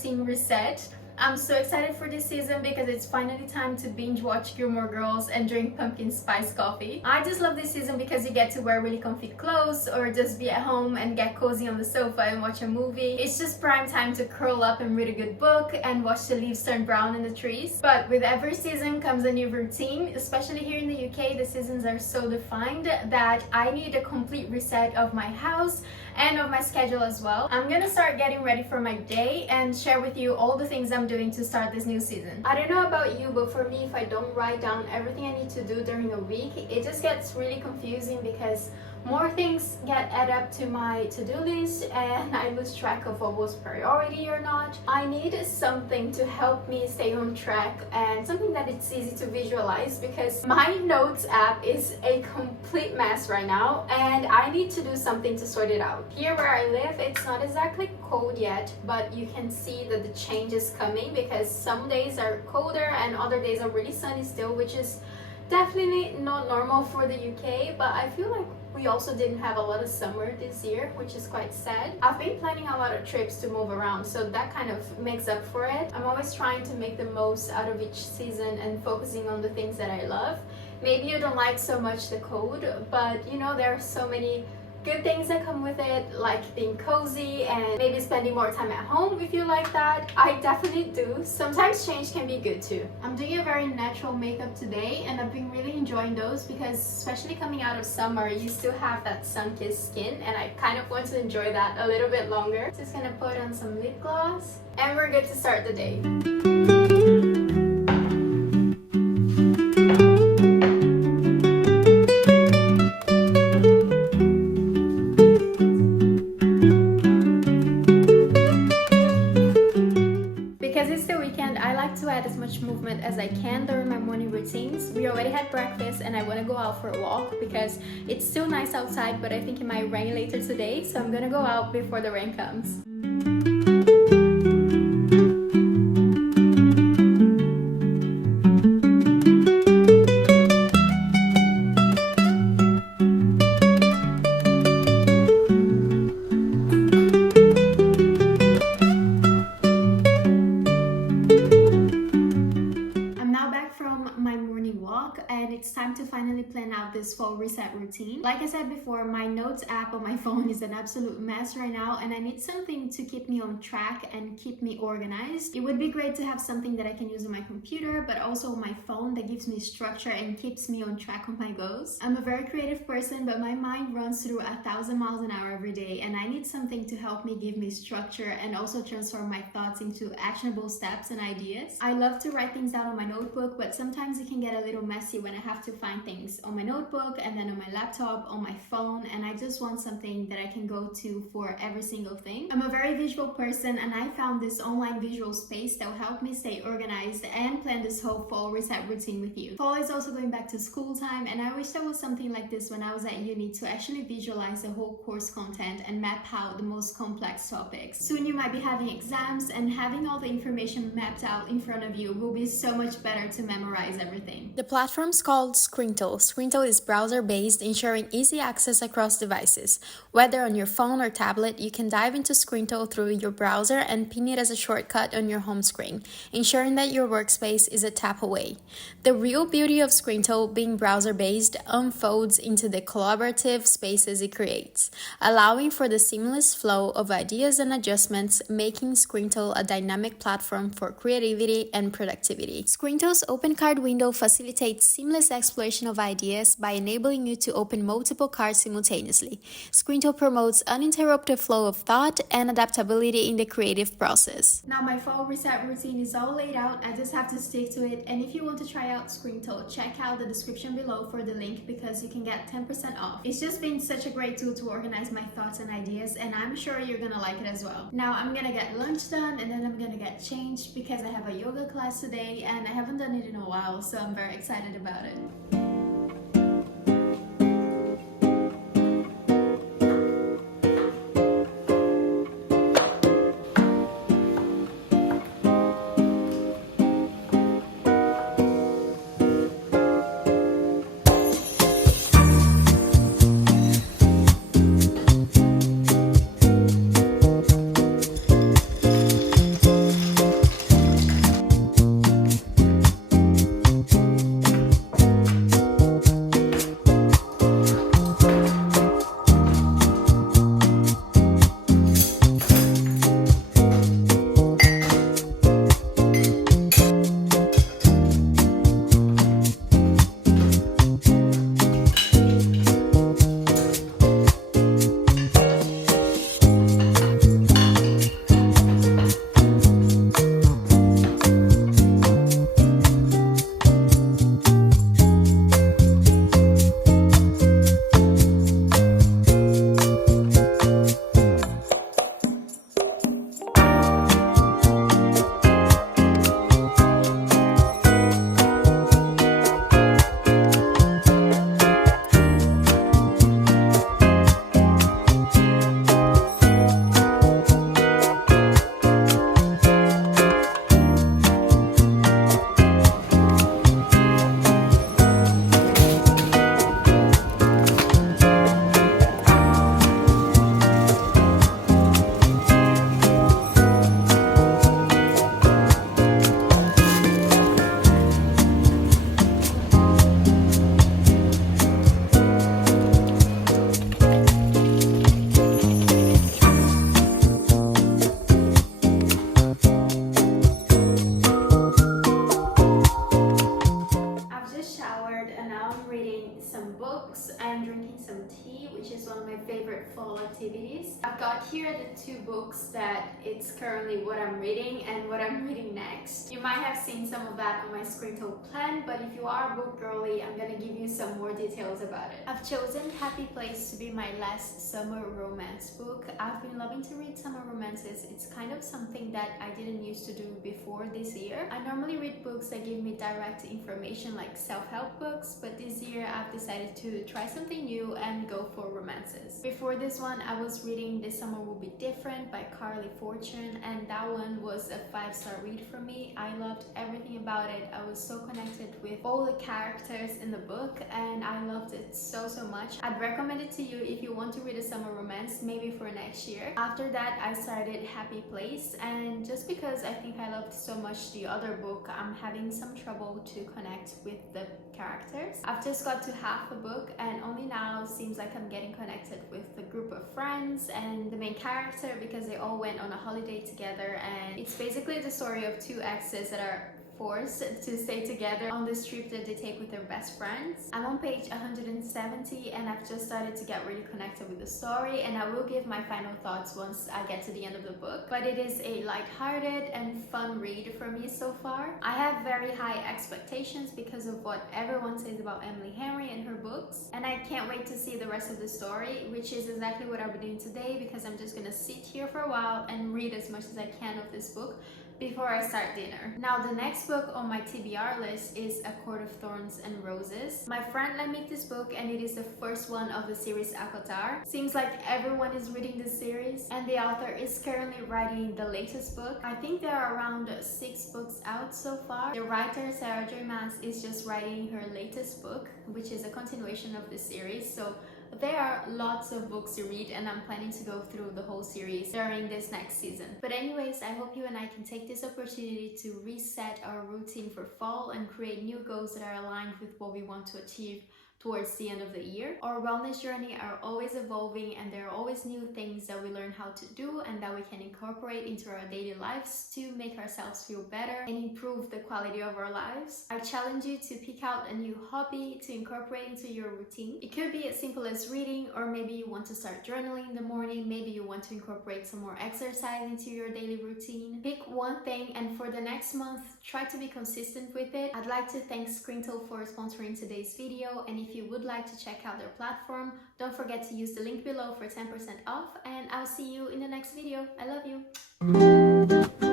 routine reset. I'm so excited for this season because it's finally time to binge watch Gilmore Girls and drink pumpkin spice coffee. I just love this season because you get to wear really comfy clothes or just be at home and get cozy on the sofa and watch a movie. It's just prime time to curl up and read a good book and watch the leaves turn brown in the trees. But with every season comes a new routine, especially here in the UK. The seasons are so defined that I need a complete reset of my house and of my schedule as well. I'm gonna start getting ready for my day and share with you all the things I'm doing to start this new season. I don't know about you, but for me, if I don't write down everything I need to do during a week, it just gets really confusing because more things get added up to my to-do list and I lose track of what was priority or not. I need something to help me stay on track and something that it's easy to visualize because my notes app is a complete mess right now and I need to do something to sort it out. Here where I live, it's not exactly cold yet, but you can see that the change is coming because some days are colder and other days are really sunny still, which is definitely not normal for the UK, but I feel like we also didn't have a lot of summer this year, which is quite sad. I've been planning a lot of trips to move around, so that kind of makes up for it. I'm always trying to make the most out of each season and focusing on the things that I love. Maybe you don't like so much the cold, but you know, there are so many good things that come with it, like being cozy and maybe spending more time at home if you like that. I definitely do. Sometimes change can be good too. I'm doing a very natural makeup today and I've been really enjoying those because especially coming out of summer, you still have that sun-kissed skin and I kind of want to enjoy that a little bit longer. Just gonna put on some lip gloss and we're good to start the day. As much movement as I can during my morning routines. We already had breakfast and I want to go out for a walk because it's still nice outside, but I think it might rain later today, so I'm gonna go out before the rain comes. And it's time to finally plan out this fall reset routine. Like I said before, my notes app on my phone is an absolute mess right now and I need something to keep me on track and keep me organized. It would be great to have something that I can use on my computer but also on my phone that gives me structure and keeps me on track on my goals. I'm a very creative person, but my mind runs through 1,000 miles an hour every day and I need something to help me give me structure and also transform my thoughts into actionable steps and ideas. I love to write things down on my notebook, but sometimes it can get a little messy when I have to find things on my notebook and then on my laptop, on my phone, and I just want something that I can go to for every single thing. I'm a very visual person and I found this online visual space that will help me stay organized and plan this whole fall reset routine with you. Fall is also going back to school time and I wish there was something like this when I was at uni to actually visualize the whole course content and map out the most complex topics. Soon you might be having exams and having all the information mapped out in front of you will be so much better to memorize everything. The platform's called Scrintle. Scrintle is browser-based, ensuring easy access across devices. Whether on your phone or tablet, you can dive into Scrintle through your browser and pin it as a shortcut on your home screen, ensuring that your workspace is a tap away. The real beauty of Scrintle, being browser-based, unfolds into the collaborative spaces it creates, allowing for the seamless flow of ideas and adjustments, making Scrintle a dynamic platform for creativity and productivity. Scrintle's open card window facilitates seamless exploration of ideas by enabling you to open multiple cards simultaneously. Scrintle promotes uninterrupted flow of thought and adaptability in the creative process. Now my fall reset routine is all laid out, I just have to stick to it, and if you want to try out Scrintle, check out the description below for the link because you can get 10% off. It's just been such a great tool to organize my thoughts and ideas and I'm sure you're gonna like it as well. Now I'm gonna get lunch done and then I'm gonna get changed because I have a yoga class today and I haven't done it in a while, so I'm very excited about it. showered and now I'm reading some books and drinking some tea, which is one of my favorite fall activities. I've got here the two books that it's currently what I'm reading and what I'm reading next. You might have seen some of that on my screenshot plan, but if you are a book girly, I'm gonna give you some more details about it. I've chosen Happy Place to be my last summer romance book. I've been loving to read summer romances. It's kind of something that I didn't used to do before this year. I normally read books that give me direct information like self-help books, but this year I've decided to try something new and go for romances. Before this one, I was reading This Summer Will Be Different by Carly Fortune, and that one was a 5-star read for me. I loved everything about it. I was so connected with all the characters in the book and I loved it so much. I'd recommend it to you if you want to read a summer romance, maybe for next year. After that, I started Happy Place, and just because I think I loved so much the other book, I'm having some trouble to connect with the characters. I've just got to half the book and only now seems like I'm getting connected with the group of friends and the main character because they all went on a holiday together, and it's basically the story of two exes that are forced to stay together on this trip that they take with their best friends. I'm on page 170 and I've just started to get really connected with the story, and I will give my final thoughts once I get to the end of the book. But it is a light-hearted and fun read for me so far. I have very high expectations because of what everyone says about Emily Henry and her books, and I can't wait to see the rest of the story, which is exactly what I'll be doing today because I'm just gonna sit here for a while and read as much as I can of this book before I start dinner. Now, the next book on my TBR list is A Court of Thorns and Roses. My friend lent me this book and it is the first one of the series Acotar. Seems like everyone is reading this series, and the author is currently writing the latest book. I think there are around 6 books out so far. The writer, Sarah J. Maas, is just writing her latest book, which is a continuation of the series. So there are lots of books to read and I'm planning to go through the whole series during this next season. But anyways, I hope you and I can take this opportunity to reset our routine for fall and create new goals that are aligned with what we want to achieve towards the end of the year. Our wellness journey are always evolving and there are always new things that we learn how to do and that we can incorporate into our daily lives to make ourselves feel better and improve the quality of our lives. I challenge you to pick out a new hobby to incorporate into your routine. It could be as simple as reading, or maybe you want to start journaling in the morning, maybe you want to incorporate some more exercise into your daily routine. Pick one thing and for the next month, try to be consistent with it. I'd like to thank Screentle for sponsoring today's video, and if you would like to check out their platform, don't forget to use the link below for 10% off, and I'll see you in the next video. I love you.